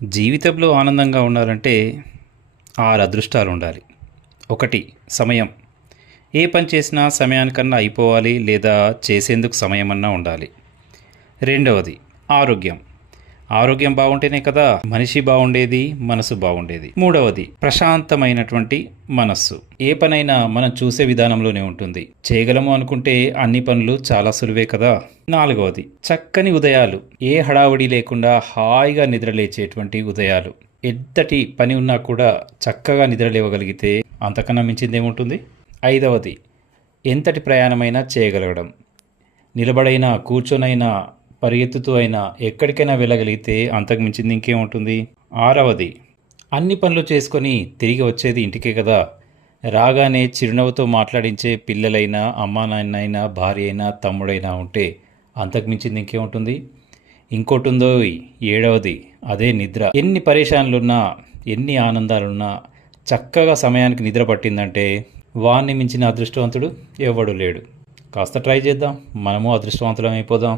జీవితంలో ఆనందంగా ఉండాలంటే 6 అదృష్టాలు ఉండాలి. 1 సమయం. ఏ పని చేసినా సమయానికన్నా అయిపోవాలి లేదా చేసేందుకు సమయమన్నా ఉండాలి. రెండవది ఆరోగ్యం. ఆరోగ్యం బాగుంటేనే కదా మనిషి బాగుండేది, మనసు బాగుండేది. మూడవది ప్రశాంతమైనటువంటి మనస్సు. ఏ పనైనా మనం చూసే విధానంలోనే ఉంటుంది. చేయగలము అనుకుంటే అన్ని పనులు చాలా సులువే కదా. నాలుగవది చక్కని ఉదయాలు. ఏ హడావుడి లేకుండా హాయిగా నిద్రలేచేటువంటి ఉదయాలు. ఎంతటి పని ఉన్నా కూడా చక్కగా నిద్రలేవగలిగితే అంతకన్నా మించిందేముంటుంది. ఐదవది ఎంతటి ప్రయాణమైనా చేయగలగడం. నిలబడైనా కూర్చొనైనా పరిగెత్తుతూ అయినా ఎక్కడికైనా వెళ్ళగలిగితే అంతకు మించింది ఇంకేముంటుంది. ఆరవది అన్ని పనులు చేసుకొని తిరిగి వచ్చేది ఇంటికే కదా. రాగానే చిరునవ్వుతో మాట్లాడించే పిల్లలైనా, అమ్మా నాన్నైనా, భార్య అయినా, తమ్ముడైనా ఉంటే అంతకు మించింది ఇంకేముంటుంది. ఇంకోటి ఉందో ఏడవది, అదే నిద్ర. ఎన్ని పరేషాన్లున్నా, ఎన్ని ఆనందాలున్నా చక్కగా సమయానికి నిద్ర పట్టిందంటే వాణ్ణి మించిన అదృష్టవంతుడు ఎవడు లేడు. కాస్త ట్రై చేద్దాం, మనము అదృష్టవంతులం అయిపోదాం.